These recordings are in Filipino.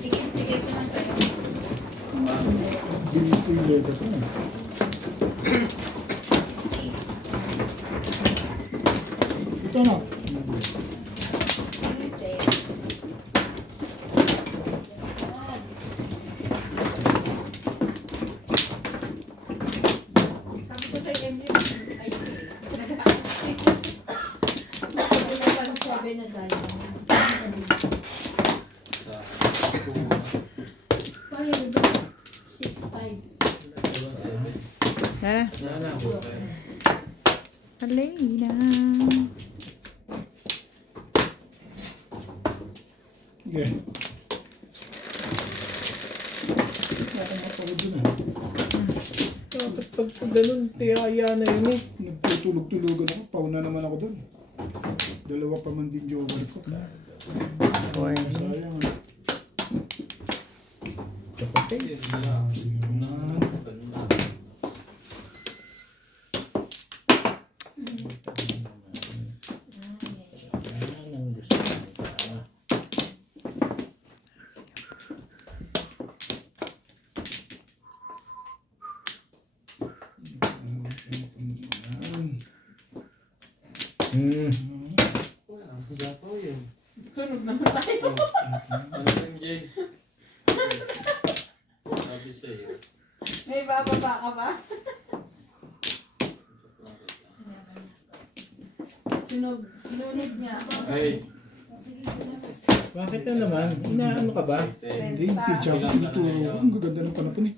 Sige, bigay ko lang sa'yo. Bilis ko yung letter ko. Ito na. Sabi ko sa'yo, Emily, ay, Sabi na dahil. Paano ba? 6'5". Ha? Alina. Okay. Nakakapagod dun Bakit pag ganun, tiyaya na yun eh. Nagtutulog-tulogan ako. Pauna naman ako dun. Dalawa pa man din joker ko. Sayang. Chocolate. Anong gusto mo ka? sunod naman tayo. May bababa ka ba? Sinunod niya. Ay, Bakit na naman? Inaano ka ba? Hindi, pitcha ko. Tinuturo ko. Ang gaganda ng panapon eh.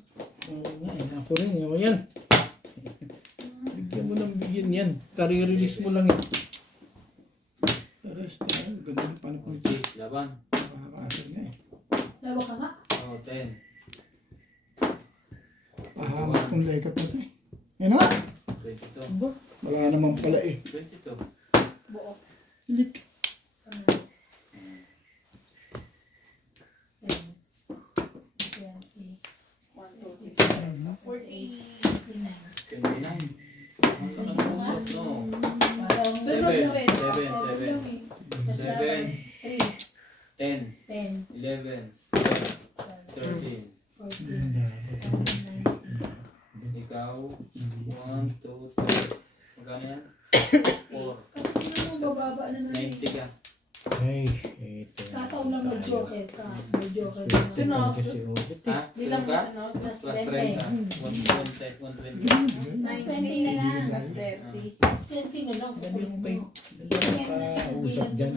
Oo nga eh, ako rin. O yan. Bigyan mo ng bigyan yan. Kari-release mo lang eh. Rest na. Ang ganda ng panapon ito. laban. Nakakaasar nga eh. Lawa ka nga. Oh, 10. Pahamak kong lekat na ito eh. Yan na nga. 22. Ba? Wala naman pala eh. 22. Buo. Hilik. 29. No. Sunod na rin. 7. 3, 10. 10, 11. 13. 14, Ikaw. 1, 2, 3. Magkano yan? 4. Ano mo bababa na naman? 90 ka. Ay, ito. Kataon lang mag-joker ka. Mag-joker ka. Sunod. Kasi ulit eh. Ha? Bilang Sino ka? ka? Plus Plus 20. 30. 120. Plus 20 na lang. Plus 30. Plus 20 na lang. Dali mo kayo. Usap dyan.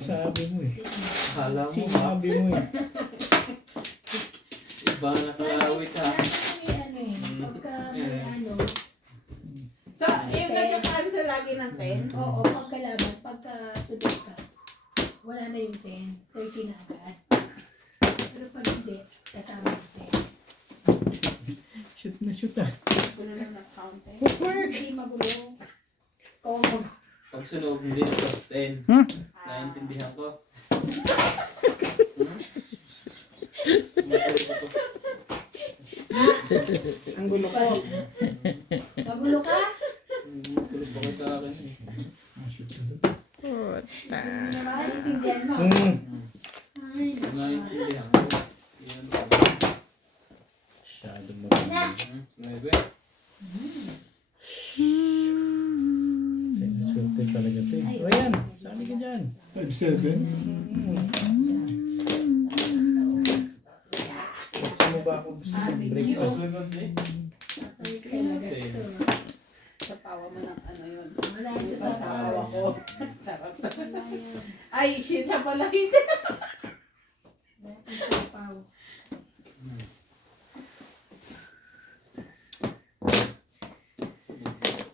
Sabi mo eh. Akala mo ha? Sinabi mo eh. Iba na kalawit ha? May ano eh. Pagka may ano. So, yung nagka-cancel lagi ng 10? Oo, pagkalaban. Pagka sulit ka. Wala na yung 10. 30 na agad. Pero pag hindi, kasama yung 10. Shoot na shoot ah. Gulo lang na-count eh. Hindi magulo. Common. Pag sunog, hindi na plus 10. Hmm? Naintindihan ko. Matuloy ko to. Ang gulo ko. Magulo ka? Matuloy pa kayo sa akin eh. Puta. Naiintindihan mo? Ay, Naintindihan ko. Yan ba? Masyadong maganda. 9. Swerte talaga ito eh. O yan, sali ka dyan. 5-7. Gusto mo ba ako gusto ng breakfast? Kasunod eh. patay ka na gasto. Sa pawa mo ng ano yun. Wala yung Sa sasawa sasawa ko. ko. Sarap. Wala yun. Ay, shit siya pala ito. Dati sa paw.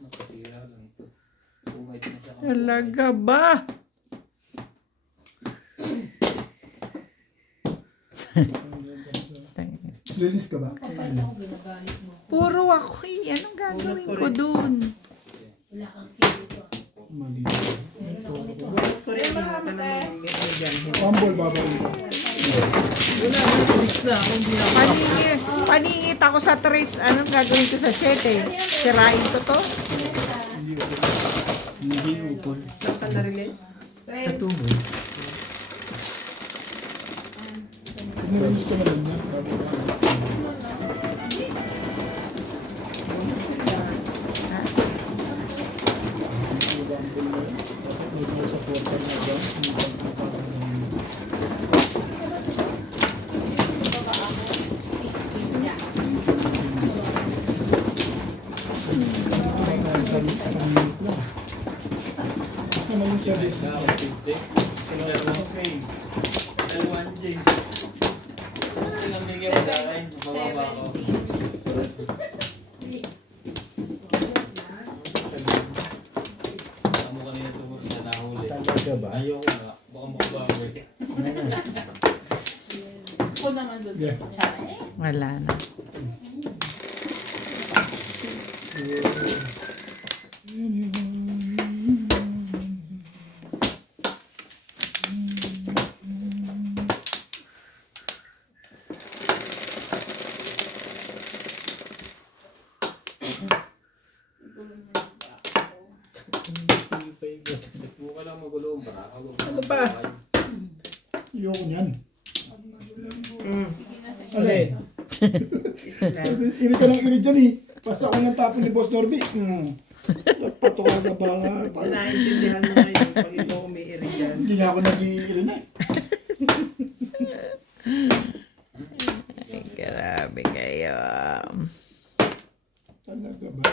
Nakatira lang ito. Bumait na siya. Talaga ba? Lilis ka ba? Kapal ako ginagalit mo. Puro ako eh. Anong gagawin ko dun? Wala kang kilito. Mali. Meron ako nito. Kaya marami tayo. Humble babalik ka. Wala, bilis na ako. Hindi na ako. Paningit ako sa trace. Anong gagawin ko sa 7? Sirain ko to? Hindi upol. Saan ka na-release? Sa tubo. Piniramiss ko naman yan. Bago na. May mga supporter na dyan. Service na ako 50. Dalawang frame. Dalawang James. Ilang bigyan mo dahil. Mababa ko. Amo kanina tumuro na nahuli. Talaga ba? Ayoko nga. Baka makabawi. Ako naman doon. Yeah. Wala na. Buka lang magulo. Ano ba? Ayoko niyan. Alin? Iri ka ng iri dyan eh. Pasa ako ng tapon ni Boss Norby. Pato ka sa banga. Naintindihan mo na yun pag ikaw umiiri yan. Hindi nga ako nag-iiri na eh. Ay, grabe kayo. Talaga ba?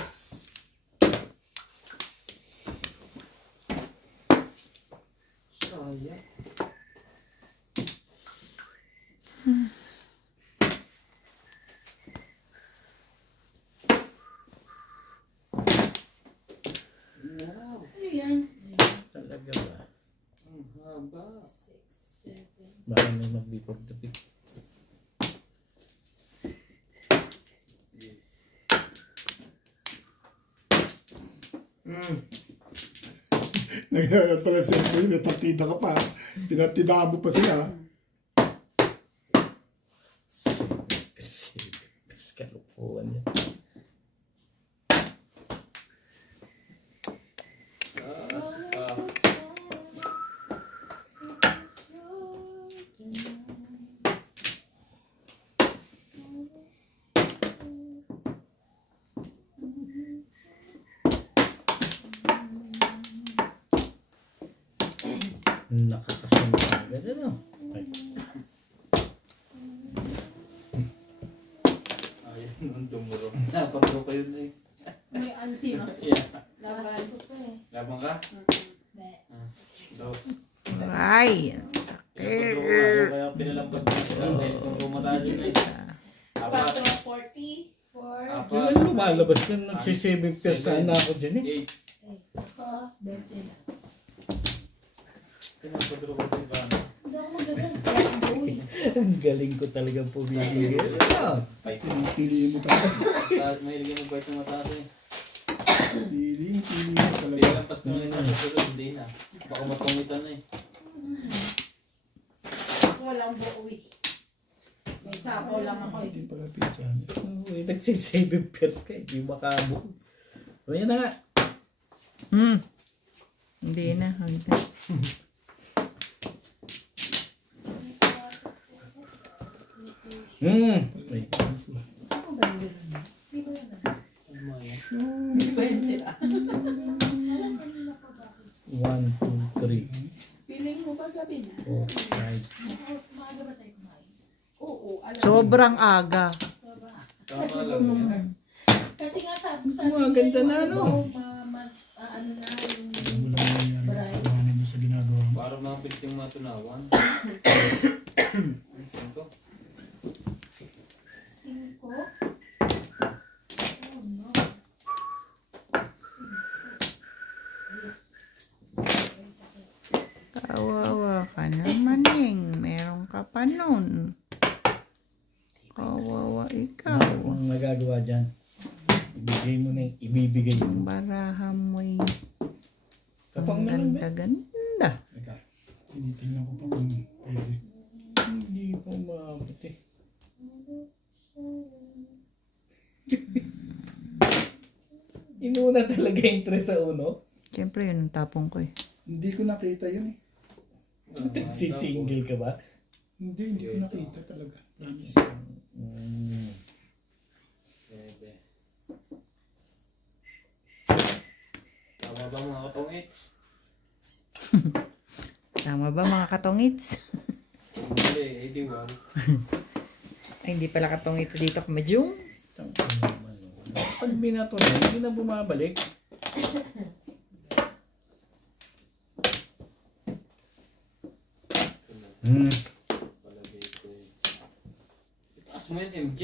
Sayang. Ano yan? Talaga ba? Ang haba. 6, 7. Baka may mag-before the pick. Naglalagay pala sa iyo, may partida ka pa. Pinartidahan mo pa sila. Mas kalukuhan yan. Nakakasunod agad ano? Ay, Ayun nung tumuro. Dapat ko kayo na eh. May ano sino? Yeah. Laban. Last ko eh. Labang ka? Hindi. Dos. Ay, ang Kaya sakit. kaya pinalampas mo na isa dahil kung rumatalo na eh. Apat. 440. 4. Apat. Yung lumalabas na nagsisaving persa na ako dyan eh. 8. Ako, 20 lang. Pinapadro ko sa iba. Hindi ako magagal. Kaya ang buhay. Ang galing ko talagang pumibigay. Ah, Pili mo talaga. Tapos may ligyan ng bite ng mataas eh. Pili mo talaga. Pinalampas ko na isa sa sulod. Hindi na. Baka mapungitan na eh. Walang buwi. May sapo lang ako eh. Hindi pala pichan. nagsisaving persa ka. Hindi makabuo. O yan na nga. Hindi na. Wait. Ako ba yung gano'n? Hindi ko yun. Hindi ba yun sila? 1, 2, 3, Piling mo ba gabi na? 4, 5. Maaga ba tayo kumain? Oo, alam. Sobrang aga. Tama lang yan. Kasi nga sabi Maganda na, no? Ano na yung... Wala mo nangyari. Kuhanin mo sa ginagawa mo. Para makapilit yung matunawan. 5? Oh no. Kawawa ka naman, meron ka pa nun. Kawawa ikaw. Ang nagagawa dyan, ibigay mo na yung ibibigay Ang mo. barahan mo'y Kapang ang meron ba? ganda-ganda. Teka, tinitingnan ko pa kung pwede. Hindi ko mabuti. Inuna talaga yung 3 sa 1. Siyempre, yun ang tapong ko eh. Hindi ko nakita yun eh. Single ka ba? Hindi ko nakita talaga. Promise. Pwede. Tama ba mga katongits? Tama ba mga katongits? Hindi, 81. Ay, hindi pala katongits dito kumadyong. Pag binato na, hindi na bumabalik. Taas mo yun, MJ.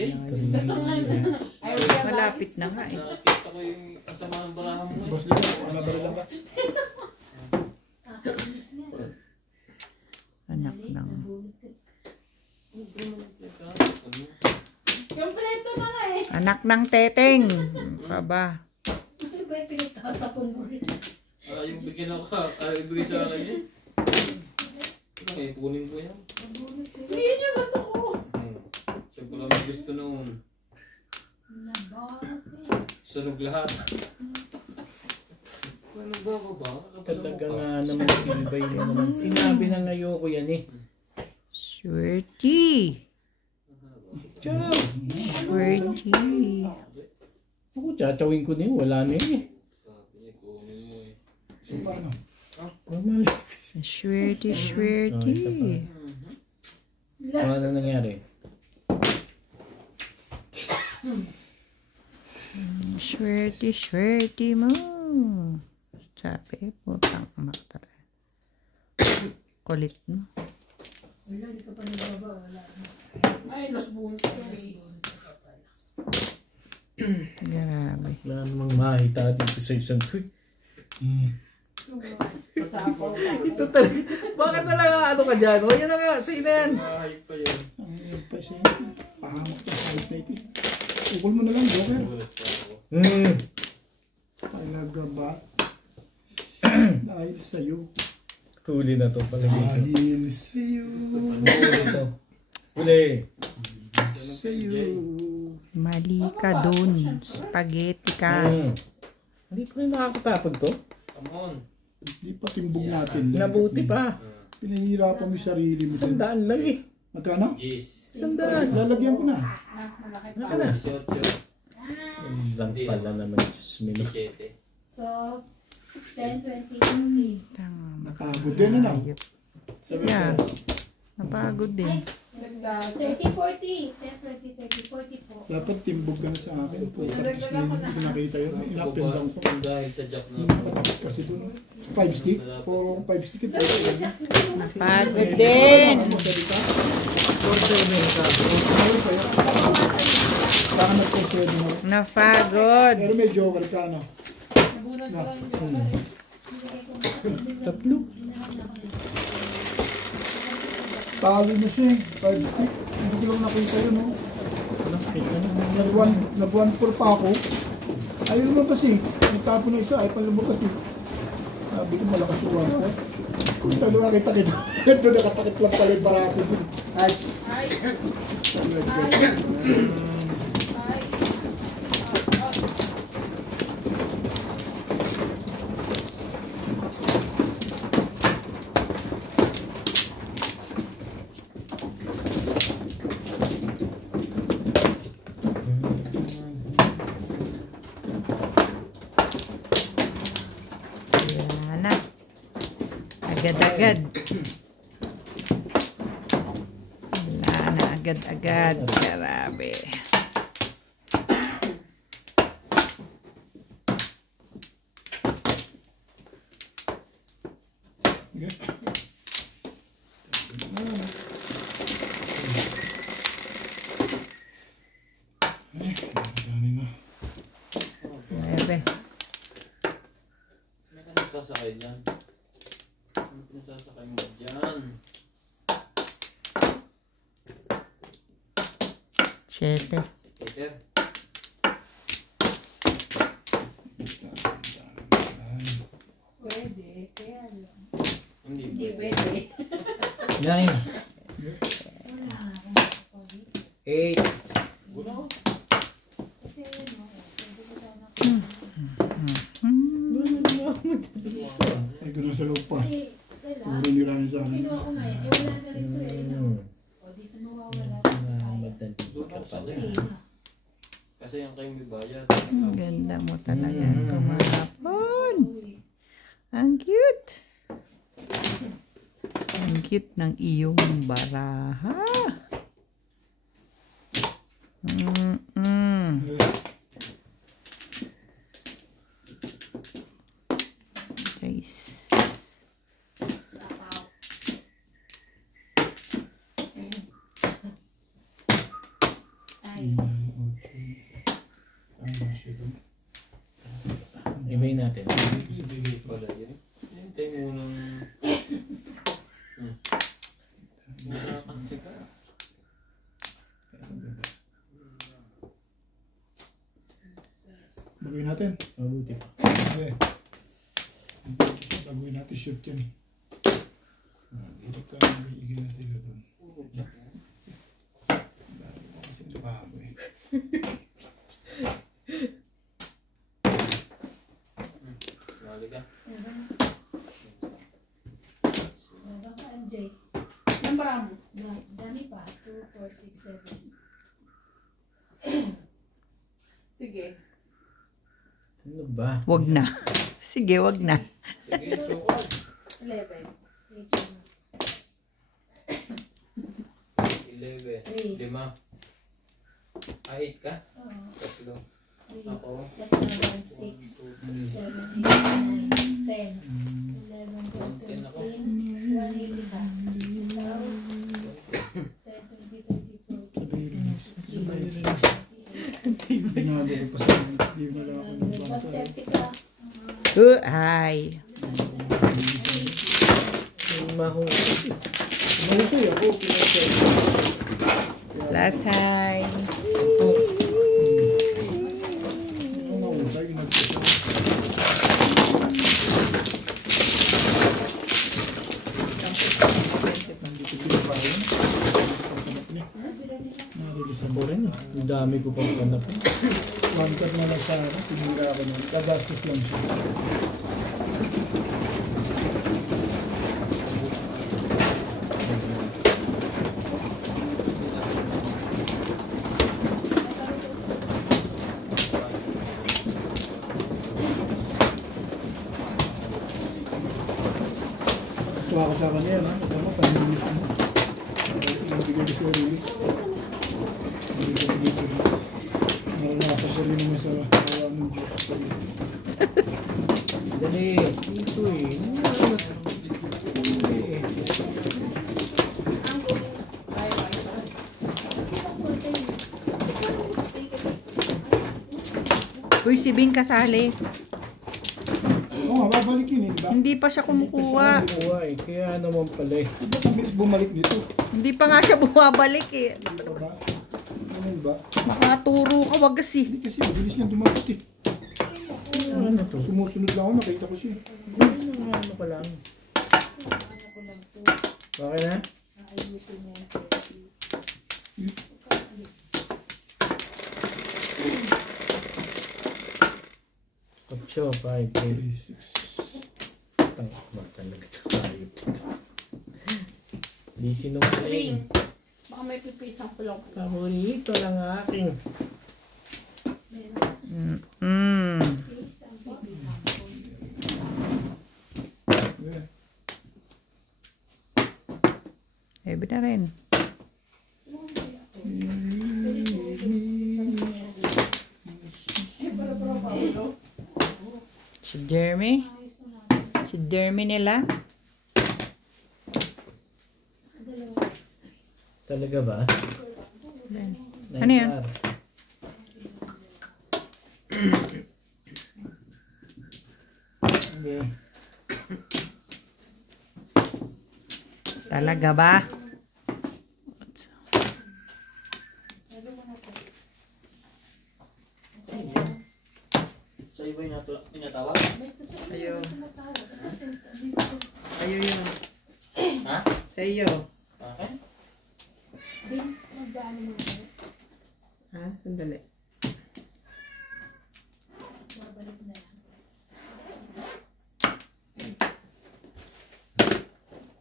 Malapit na nga eh. Nakikita ko yung kasama ng barahan mo. Boss, ano ba lang ba? Kakainis nga. Anak Mali, ng... nabulot ko. Kompleto na nga eh. Anak ng teteng. Ano ka ba? Ano ba yung pinagtatapon mo rin? Yung bigyan ako, ibigay sa akin yun. Okay, kunin ko yan. Nabulot ko. Hindi yun yung gusto ko. Siya ko lang may gusto noon. Nabalot eh. Sunog lahat. Ano ba ba? Talaga nga naman pilbay mo naman. Sinabi na ngayon ko yan eh. Swerte. Ciao! Swerte. Ako, tsachawin ko na yun. Wala na yun eh. Sabi niya, kunin mo eh. So, paano? Normal. Swerte, swerte. Oh, isa pa. Ano nangyari? Swerte, swerte mo. Sabi, putang makatara. Kulit mo. Wala, di ka pa nagbaba. Wala. Ay, los bunso eh. Grabe. Wala namang mahita dito sa isang tweet. Kasapaw pa. Ito talaga. Bakit na lang ano ka dyan? O yan na nga. Sige na yan. Ay, pa yan. Ang kasi pahamak na kahit na ito. Ukol mo na lang, Joker. Gulat pa ako. Talaga ba? Dahil sa'yo. Huli na to. Palagay ko. Dahil sa'yo. Huli to. Huli. Sa'yo. Mali ka dun. Spaghetti ka. Hindi pa rin nakakatapon to. Come on. Di pa timbog natin. Nabuti pa. Pinahirapan mo yung sarili mo. 100 lang eh. Magkano? Jeez. 100. Lalagyan ko na. Malaki Ano pa. ka na? 18. Lang pala naman. 10 17. So, 10, 20, 20. Tang- Nakagod din na. Sabi Yeah. ko, Napagod din. Nagdato. 30, 40. 10, 20, 30, 40 po. dapat timbog ka na sa akin. Tapos na hindi ko nakita yun. Inap and down ko. Dahil sa jack na. Hindi nakatakot kasi doon. 5 stick? Puro 5 stick ito. Napagod din. Ano sa dita? 4-7 ka. Ano sa'yo? Baka nag-concern mo. Napagod. Pero may joker ka, no? Nabunod ko lang yung joker eh. Tatlo. Talo na siya eh. 5 stick. Hindi ko lang nakita yun, no? Nag-1 for pa ako. Ayaw lumabas eh. Nagtapo na isa, ay palumabas eh. Sabi ko malakas yung 1 for. Kung talo kita. Doon nakatakip lang pala yung baraso doon. Ay! Ay. Wala na. Agad-agad. Wala na. Agad-agad. Grabe. Grabe. May ka nagsasakay dyan. Ano pinasasakay mo dyan? 7. Peter? Pwede. Kaya lang. Hindi Hindi pwede. pwede. 9. Wala nga akong kapawit. 8. Wala ko. Kasi ano, pwede ko sana Ay, ganun sa loob pa. Kasi sila, Puro nirahan sa wala na. Kinuha ko nga yan. Eh, wala na rin to eh. No? O, di sa mawawala ko sa sayang. Madali Doon ka ako sa pala. Okay, no? Kasi yung kayo may bayad. Ang ganda mo talaga. Tumahapon. Uy. Ang cute. Ang cute ng iyong baraha. Guys. Sapaw. Ay. Ibay natin. Sige pala yun. Hintay mo nung... Nakakantsi ka. Baguhin natin. Mabuti pa. Okay. Baguhin natin shoot yan eh. Dito ka, magiging na sila doon. Dami mo kasi nababoy. Mali ka. Baka Anjay. Ang bravo. Dami pa. 2, 4, 6, 7. Sige. Ano ba? Wag na. Sige, wag na. Sige, sukot. 11. 11. 5. 8 ka? Oo. Tatlo. 3. Ako. Plus 1, 6, 7, 8, 9, 10. 11, 12, 13, 180 ka. Ikaw, 10, 20, 24, Binado ko pa sa akin. Hindi mo lang ako ng bangka. 30 ka. Ay. Mahusay. Mahusay ako. Pinasay. Last high. Ano mahusay? Nagpapalagay. Nandito sila pa rin. Narilisan Ako rin eh. Ang dami ko pang panapin. one third na lang sa ano, sinira ako nun. Gagastos lang siya. Tuwa ko sa kanya yan, ha? Ito mo, panilis mo. Nabigay ko siya release. Hindi ko pinipiliis. Naranasan ko rin naman sa kawa ng Diyos. Dali. Ito eh. Hindi eh. Uy, si Bing kasali. Oo nga, babalik yun eh, di ba? Hindi pa siya kumukuha. Kuha eh. Kaya naman pala eh. Di ba kabilis bumalik dito? Hindi pa nga siya bumabalik eh. Hindi pa ba? Ano ba? Makaturo ka wag kasi. Hindi kasi mabilis niya dumagat eh. Ano to? Sumusunod lang ako, nakita ko siya. Ano pa lang? Okay na? Ocho, 5, 8. Tangkma talaga ito. Ayop ito. Di sinungaling. Baka may pipisang pulong. Paborito lang aking. Ebe na rin. Si Jeremy? Si Jeremy nila? Talaga ba? Ano yan? Okay. Talaga ba? Sa iba yung pinatawag? Ayaw. Ayaw yun. Ha? Sa iyo. Akin? Bin, magdaan mo na. Ha? Sandali. Babalik na lang.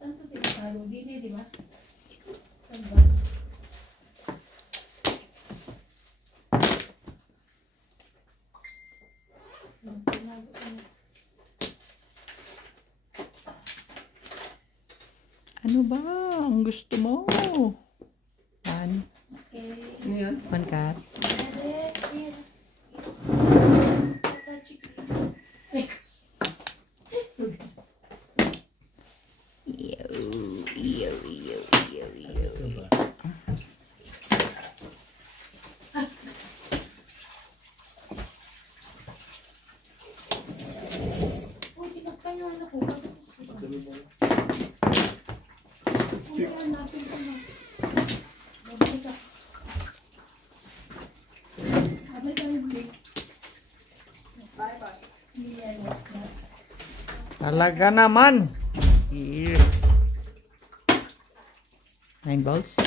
Saan to Tagalog din eh, di ba? Saan ba? Ano ba ang gusto mo? Ano? Okay. Ano yun? One cut. Ito ba? Oh, tinagtangan ako. Stick. Hanapin ko na. Babalik ka. Babalik ka yung break. Bye-bye. Yeah, that's... Talaga naman. Here. 9 volts.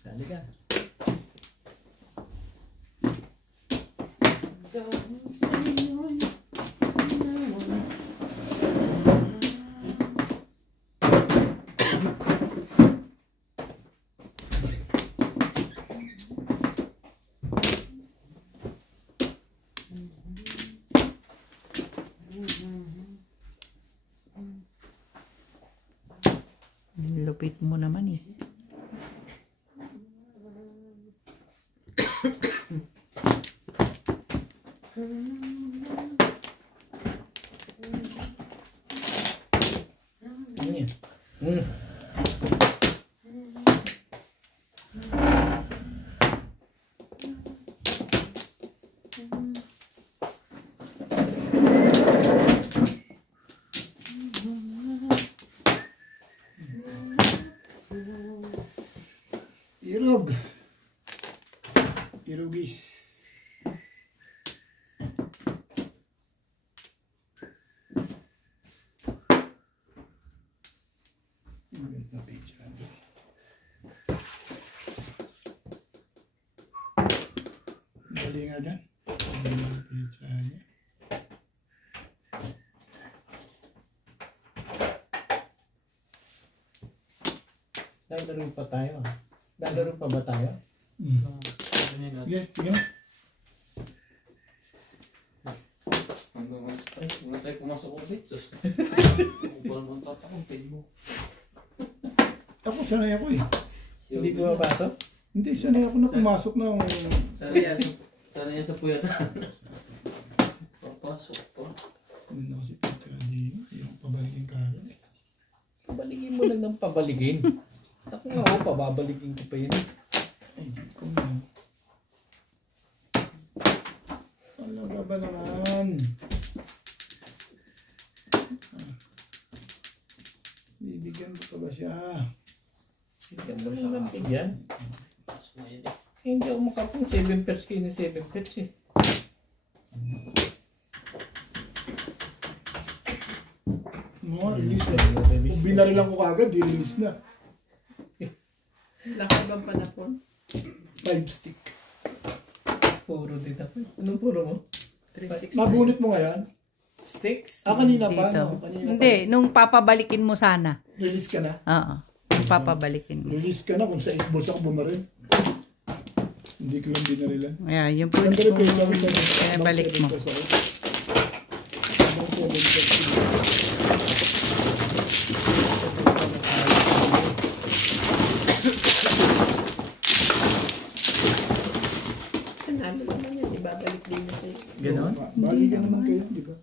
Sali ka. Lupit mo naman eh. Ano yan? Hmm. Irog. Irogis. Na page lang. Mali nga dyan. Mali nga page lang. Lalaro pa tayo. Lalaro pa ba tayo? Sige, sige na. Ay, wala tayo pumasok ulit. Sus. Parang mantat akong pin mo. Ako, sanay ako eh. Hindi ko mapasok? Hindi, sanay ako na pumasok ng... Sana yan sa puyatan. Papasok pa. Hindi na kasi pagka di, yung pabalikin ka agad eh. Pabaligin mo lang ng pabaligin. Ako nga ako, pababaligin ko pa yun. Ay, di ko na. Talaga ba naman? Bibigyan ko pa ba siya? Bigyan mo lang ng bigyan. Pasok na yun eh. Hindi ako makapang 7 pets kayo na 7 pets eh. No, release na. Kung binaril lang ko kagad, di-release na. Laki bang panapon? 5 stick. Puro din ako. Anong puro mo? 360. Nabunot mo ngayon? Sticks? Kanina pa, Dito. no? Kanina Hindi, nung papabalikin mo sana. pa. Release ka na? Oo. Nung papabalikin mo. Release ka na kung sa bulsa ko bumaril. Hindi ko yung binarilan. Kaya, yung po Ang galing ko yung balik mo. Ano naman yun? Ibabalik din mo sa'yo. Ganon? Balikan naman kayo, di ba?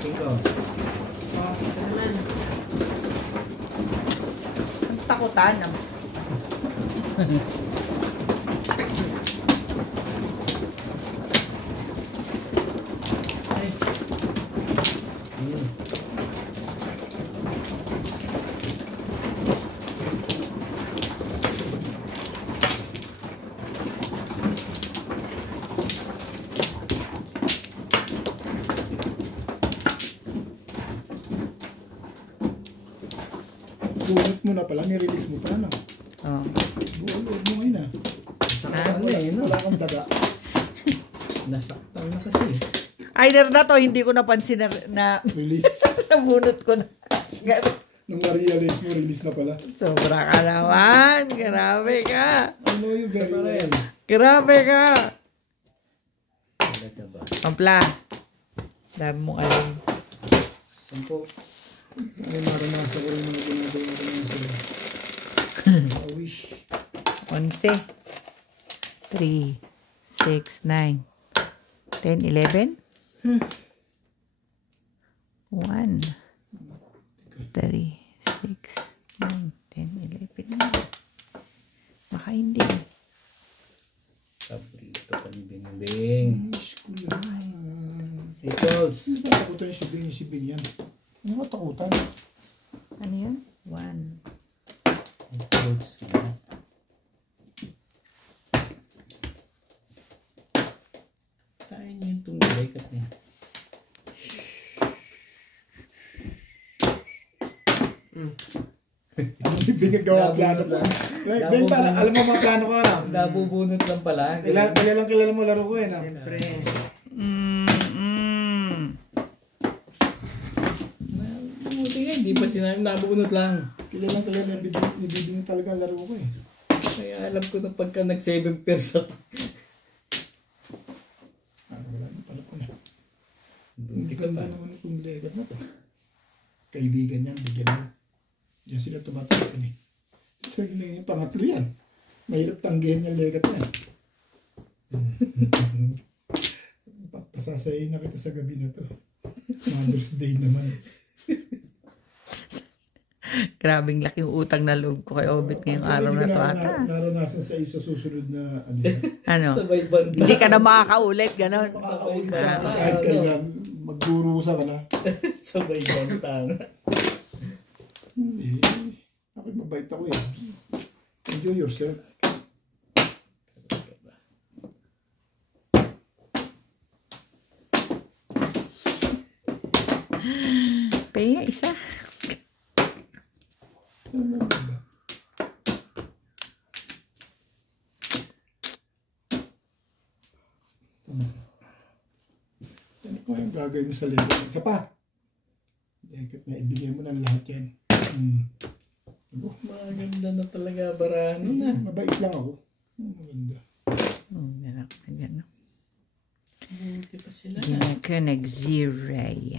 Cinco. Oh, ito naman. Ang takutan ah. mo na pala, nirelease mo pa na. Oh. Buwan mo ngayon ah. Ano eh, no? Wala kang daga. Nasaktan na kasi. Either na to, hindi ko napansin na Release. nabunot ko na. Nung na-realize mo, release na pala. Sobra ka naman. Grabe ka. I know you very well. Grabe ka. Talaga ba? Pampla. Dami mong alam. 10. Ay, maranasan ko rin mga ginagawa ko ng sila. I wish. 11. 3, 6, 9, 10, 11. 1, 3, 6, 9, 10, 11. Baka hindi. Paborito ka ni Bingbing. Wish ko lang. Sequels. Hindi ba takutan yung si Bing yan? Hindi ba takutan? Ano yan? 1. Sequels. Tayo niyo yung tumulay ka niya. Ano si Bing ang gawa plano ko? Bing, alam mo mga plano ko alam? Nabubunot lang pala. Kilala mo laro ko eh. Siyempre. Buti nga, hindi pa sinabi nabunot lang. Kilala ni Bing talaga laro ko eh. Kaya alam ko na pagka nag-7 pairs ako. Wala na pala ko na. Bunti Ang ka ganda pa. naman itong legat na to. Kaibigan yan, bigyan mo. Diyan sila tumatapin eh. Sabi na yung pangatlo yan. Mahirap tanggihan yung legat na. Pasasayin na kita sa gabi na to. Mother's Day naman. Grabing laking utang na loob ko kay Obit ngayong araw na to ata. Naranasan sa isa susunod na ano. Ano? Sabay banda. Hindi ka na makakaulit, ganon. Makakaulit ka kahit kailan magdurusa ka na. Sabay banda. Eh, ako'y mabait ako eh. Enjoy yourself. Pahinga isa. Ano po yung gagawin mo sa legat? Isa pa. Legat na ibigay mo ng lahat yan. Maganda na talaga barahan na. Mabait lang ako. Maganda. Ganun. Buti pa sila. Hindi ka nag-ziray.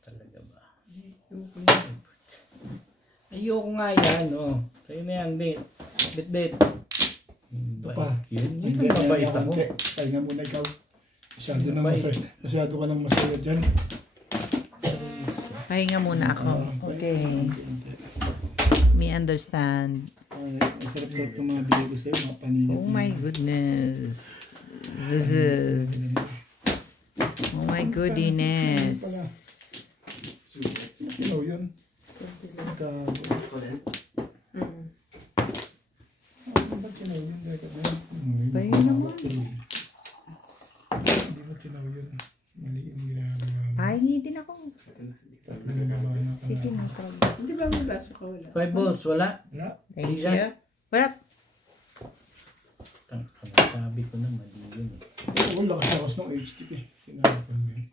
Talaga ba? Ayoko nga yan, oh. Sa'yo na yan, Bet. Bet. Ito pa. Yun Hindi, ang mabait ako. Pahinga muna ikaw. Masyado ka nang masaya dyan. Pahinga muna ako. Okay. Me understand. Ang sarap-sarap ng mga bigay ko sa'yo, mga paninit. Oh my goodness. This is... Oh my goodness. Kinaw yun. Ba't kinaw yun? Bayo naman. Hindi mo kinaw yun. Mali yung ginagawa. Pahingi din ako. Ginagawa na ka Sige na. na. Hindi ba may baso ka wala? 5 volts, wala. Wala. Thank you. Wala. Sabi ko na mali yun eh. Oo, lakas-lakas ng HD eh. Kinakapan mo yun.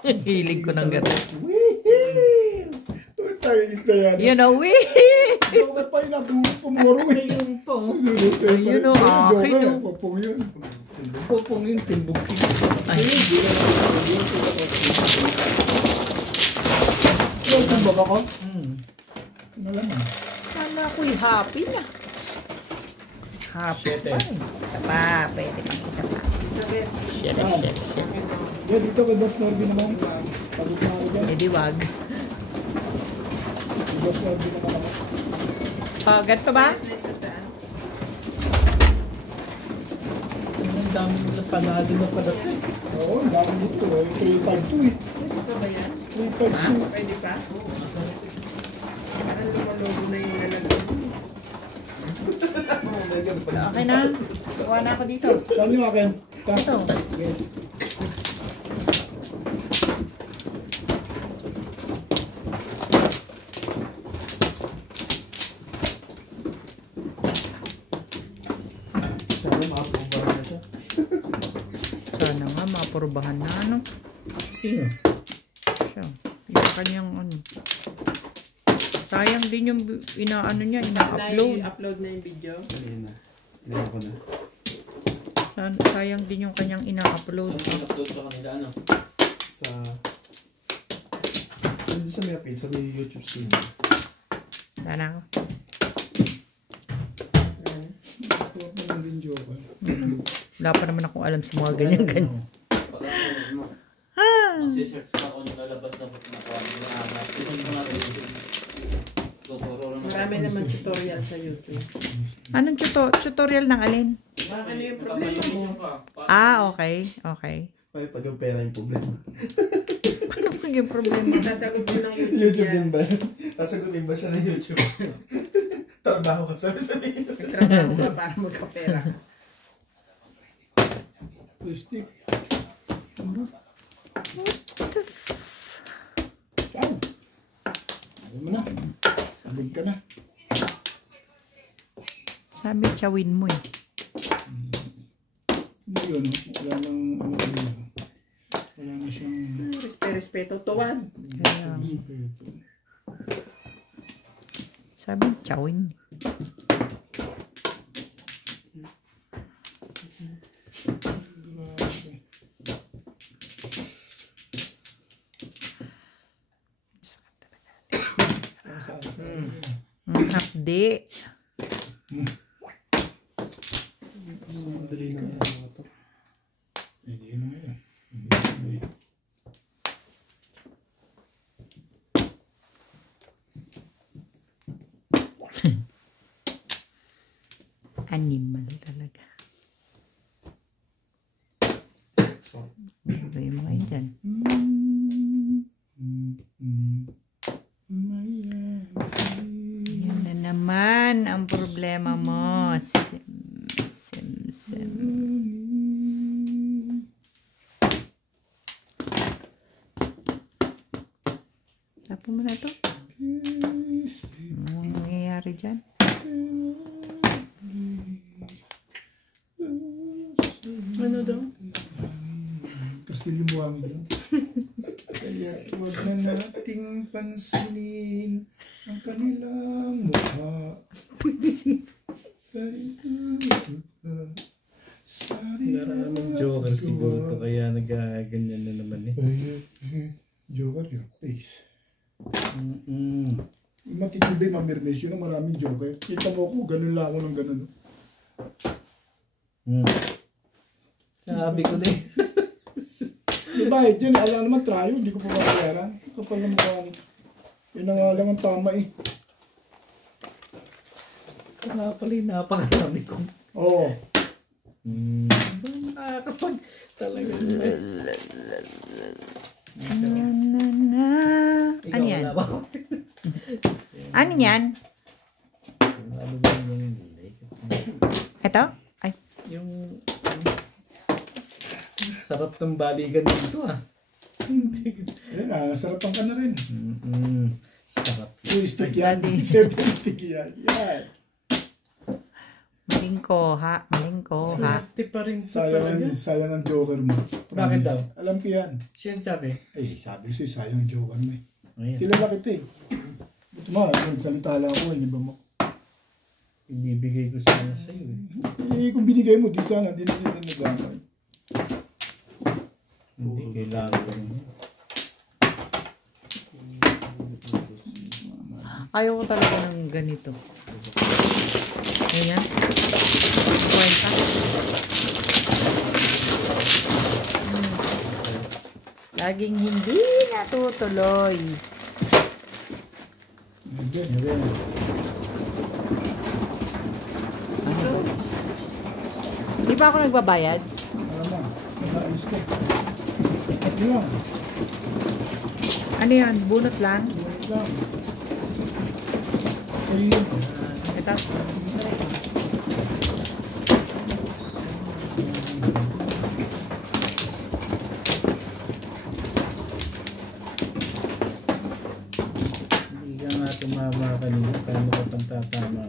Hilig ko ng gano'n. Wihee! Tayo isda yan. You know, we. Joker pa yun, nabulog pumuro eh. Yung po. Ayun o, akin o. Popong yun. Popong yung timbog. Yung timbog ako? Nalaman. Kala ko'y happy na. Happy pa rin. Isa pa. Pwede pang isa pa. Shit. Yan, dito kay Boss Norby naman. Pagod na ako dyan. Hindi wag. Kay Boss Norby naman ako. Oh, ganito ba? Ang dami na panalo na pala ito eh. Oo, ang dami dito eh. 352 eh. Pwede pa ba yan? 352. Pwede pa? Saan lumalobo na yung lalagyan? Okay na. Kuha na ako dito. Saan yung akin? Ito. Okay. Sana makapubahan na siya. Sana nga maapurbahan na ano. Sino? Siya. Yung kanyang ano. Sayang din yung inaano niya, ina-upload. Na-upload na yung video. Kanina. Meron ko na. Sayang din yung kanyang ina-upload. Saan upload sa kanila, ano? Sa... Nandun sa may page, sa may YouTube stream. Sana ako. Ito pa lang din joke. Wala pa naman akong alam sa mga ganyan-ganyan. Pag upload mo, magsisearch ka kung lalabas na nakuha na natin mo natin yung tuturo na. Marami naman tutorial sa YouTube. Anong tutorial ng alin? Ano yung problema mo? Ah, okay. Okay. Ay, pag yung pera yung problema. Ano ba yung problema? Sasagot mo ng YouTube YouTube yan. din ba? Sasagutin ba siya ng YouTube? Trabaho ka, sabi-sabihin. Trabaho ka para magkapera. Plastic. Saan? Ayaw mo na. Sabog ka na. Sabi, chawin mo eh. Hindi yun. Wala nang ano. Wala na siyang... Respeto, tuwan. Kaya, sabi, chawin. Hapdi. Madali na yung mga to. Hindi na yun. Animal talaga. Ano ba yung mga yun dyan? Yan na naman ang problema mo. Sim. Tapo mo na to. Anong nangyayari dyan? Ano daw? Kastilyo mo ang yun. Kaya huwag na nating pansinin ang kanilang mukha. Maraming joker siguro to, kaya nagaganyan na naman eh. Joker yung face. Matitibay mamirmes yun ang maraming joker. Kita mo ko, ganun lang ako ng ganun. Sabi ko na eh. Bahit yun, alam naman trayo, hindi ko pa makayaran. Kapal na mukha nito. Yun na nga lang ang tama eh. Kaya pala yung napakarami ko. Oo. Nakakapag talaga. Ano yan? Wala ba? Ano yan? Ano ba yung Ito? Ay, yung sarap ng balikan dito ah. Ayan ah, nasarapan ka na rin. Sarap. Yung stick yan. Daddy. Stick yan. Yan. malingko ha. Swerte pa rin sa talaga. Sayang ang joker mo. Bakit daw? Alam ko yan. Siya sabi. Eh, sabi ko sa'yo, sayang ang joker mo eh. Ayan. Kilala kita eh. Buti mo, nagsalita lang ako, hindi ba mo? Ibibigay ko sana sa'yo eh. Eh, kung binigay mo, di sana, di na naglamay. Hindi kailangan ko rin. Ayaw ko talaga ng ganito. Ayan. Kwenta. Laging hindi natutuloy. Ayan. Di ba ako nagbabayad? Alam mo, nag-aalis ko. Ito lang. Ano yan? Bunot lang? Bunot lang. Ayun. Ito. Hindi ka nga tumama kanina. Paano ka pang tatama?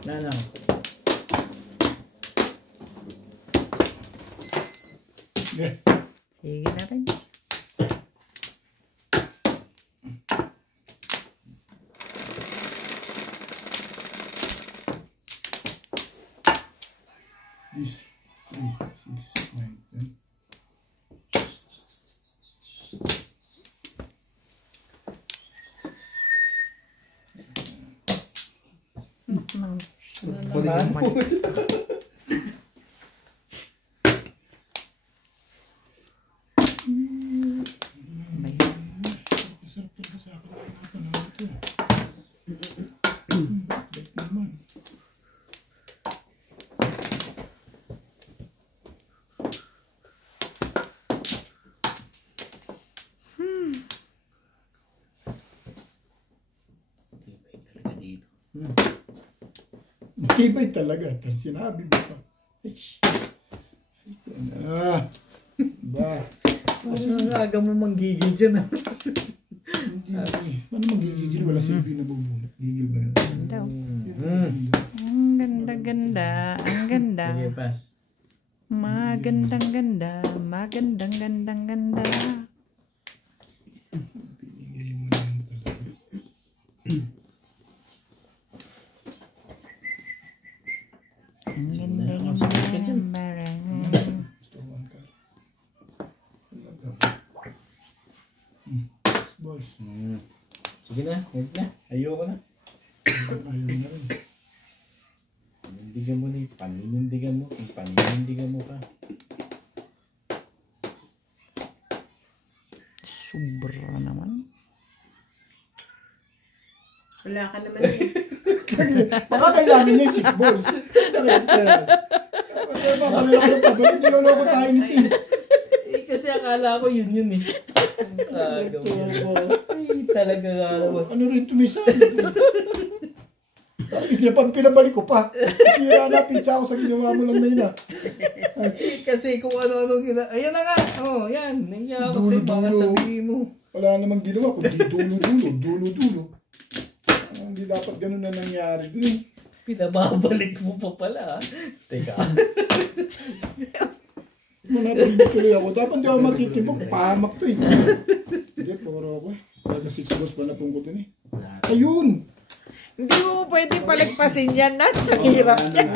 Nana. Yeah. Sige na rin. This 3, 6, 9, 10. Balikan mo. Masarap talaga sa akin. Panahon ito. Bakit naman? Matibay talaga. Sinabi mo pa. Ay, ito na. Ba? Parang ang aga mo manggigil dyan. Hindi. Paano magigigil? Wala silbi na bubunot. Gigil ba yun? Daw. Gigil. Ang ganda-ganda. Ang ganda. Sige, pass. Magandang-ganda. Magandang-gandang-ganda. Binigay mo na yun talaga. Ang ganda-ganda. Gusto ko ang car. Balls. Sige na, huwag na. Ayoko na. Ayaw na rin. Panindigan mo na eh. Paninindigan mo. Kung paninindigan mo ka. Sobra naman. Wala ka naman eh. Baka kailangan niya yung 6 balls. Kaya babalik ako ng pabalik. Niloloko tayo nito eh. Eh, kasi akala ko yun eh. Agaw mo. Ay, talaga nga naman. Ano rin tumisan? Tapos niya pang pinabalik ko pa. Sira na, pizza ako sa ginawa mo lang na yun ah. Eh, kasi kung ano-ano ayan na nga. Oh, yan. Nangyayari ako sa'yo. Baka sabihin mo. Wala namang ginawa kundi dulo-dulo. Hindi dapat ganun na nangyari dun eh. Pinababalik mo pa pala. Teka. Manapagituloy ako. Dapat hindi ako matitibok. Pahamak to eh. Hindi, puro ako eh. Talaga 6 balls pa na pong ko dun eh. Ayun! Hindi mo pwede palagpasin yan, Nat. Sa hirap yan.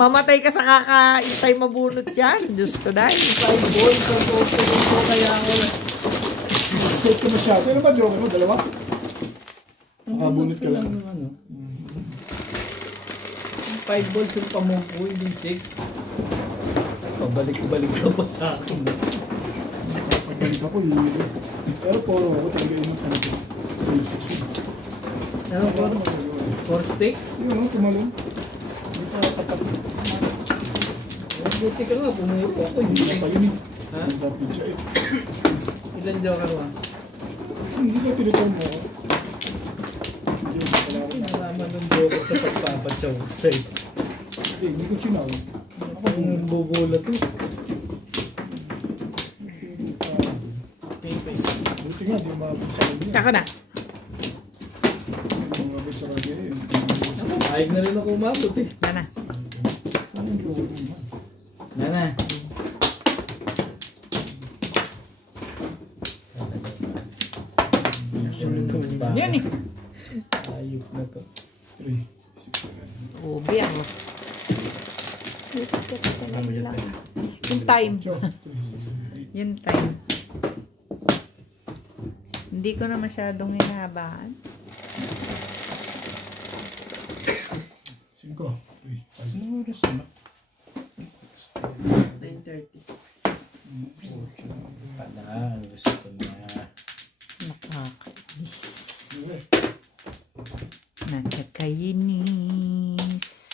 Mamatay ka sa kakaintay mabunot yan. Diyos ko dahil. 5 balls ang opening ko kaya ako. Safe ka masyado. Ano ba joke mo? Dalawa? Nakabunot ka lang. Ano? 5 balls yung pamungko, hindi 6. Pabalik-balik ka pa sa akin. Pabalik ako eh. Pero puro ako talaga inot ano ko. 36 yun. Ano po? 4 sticks? Yun o, tumalong. Hindi pa tapat. Buti ka nga, pumuro ako. Hindi na pa yun eh. Ha? Hindi na pizza eh. Ilan joker mo? Hindi ka pinitong mo. Hindi ko pala ako. Nalaman ng joker sa pagpapatsaw sa'yo. Hindi ko chinaw. Ako kung bubulat to. Okay, paste. Buti nga, di umabot sa kanya. Tsaka na. Di umabot sa kanya eh. Ako, kahit na rin ako umabot eh. Nana. Ano yung loob mo? Nana. Yan eh. Ayok na to. 3. Ubi ako. Yung time. Yung time. Hindi ko na masyadong hinahabaan. 5. 3. Ano oras na? 9:30. Pala, ang gusto na. Nakakainis. Nakakainis.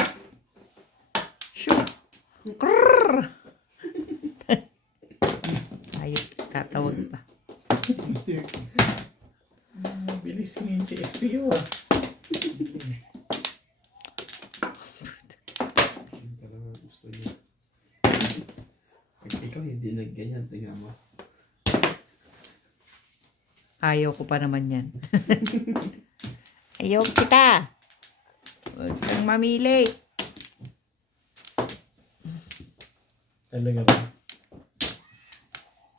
Ikaw hindi nagganyan, tingnan mo. Ayaw ko pa naman yan. Ayaw kita. Huwag kang mamili. Talaga ba?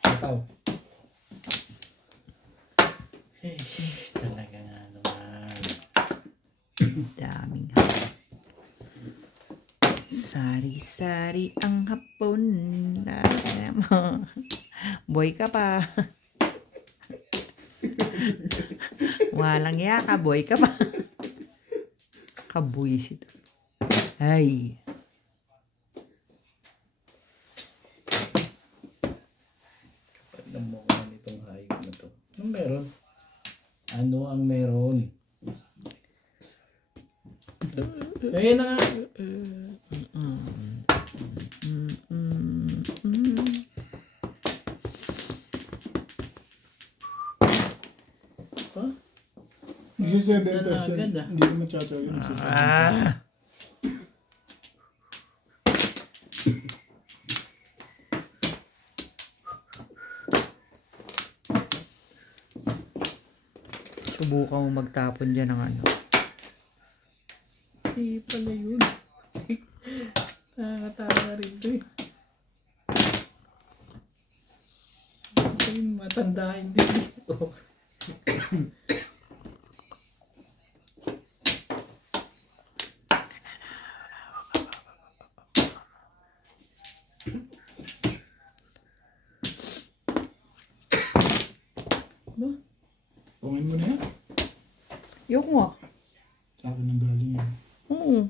Ikaw. Talaga nga naman. Daming hapon. Sari-sari ang hapon. Boy ka pa. Walang yaka, boy ka pa. Kabuisit. Ay. Kapag namuha nitong hayop na to. Anong meron? Ano ang meron? Ayun na nga. Huh? 17%. Agad, ah. Hindi naman chachaw yun. Ah. Subukan mo magtapon dyan ng ano. Hindi pala yun. Nakakatawa rin ito eh. Kasi matandaan din ito. Pungin mo na yan. Yok nga. Sa akin ang galing yan. Oo.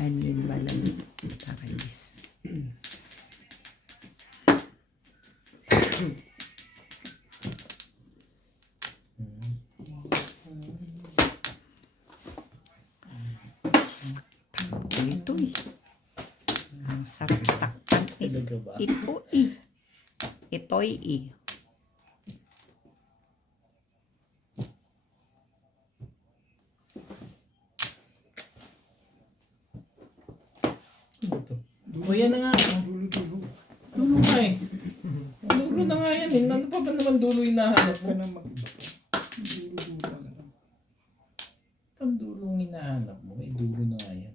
Anin ba lang takayis. Ito eh. Ang sarap-saktan Talaga ba? ito eh. Ito'y eh. Ano to? O yan na nga. Dulo-dulo. Dulo nga eh. Dulo na nga yan eh. Ano pa ba naman dulo yung nahanap Huwag ka mo? nang mag-iba. Dulo-dulo ka na lang. Ang dulo yung hinahanap mo. Eh dulo na nga yan.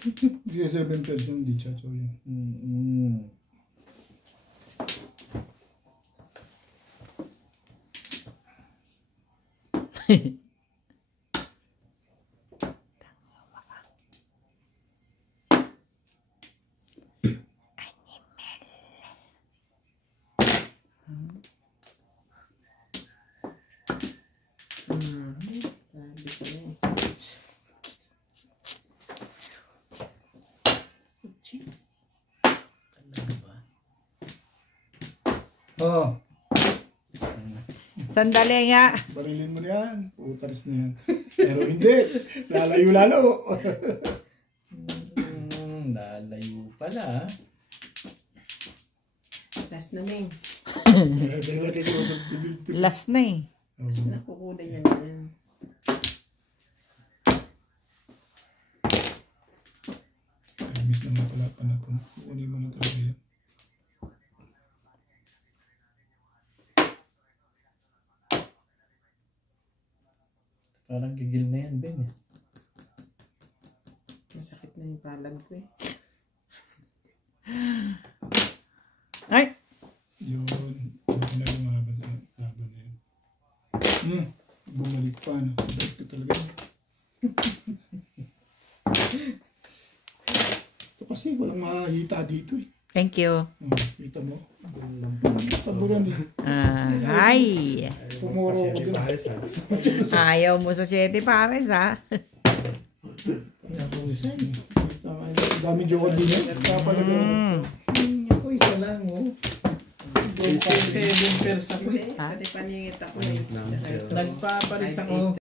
Kasi 7% hindi chachaw yun. Sabi ko na eh. Talaga ba? Oh. Sandali nga. Barilin mo na yan. Putaris na yan. Pero hindi. Lalayo lalo. Lalayo pala. Last na Ming. Dahil natin ko sa sibility. Last na eh. Nakukunan niya na yan. Miss naman pala panapon. Kukunin mo na talaga yan. Parang gigil na yan, Ben. Masakit na yung palad ko eh. Ay! Yun. Huwag na yung mahaba sa laban na yun. Bumalik pa. No? Balik ko talaga. Ito kasi walang makahita dito eh. Thank you. Kita mo? Saburan eh. Ay! Pumuro ko din. Ayaw mo sa 7 pares ha. Daming joke din yan. Kapalaga. Ako isa lang, oh. 7 pers ako eh. Pati paningit ako eh. Nagpapalis ako.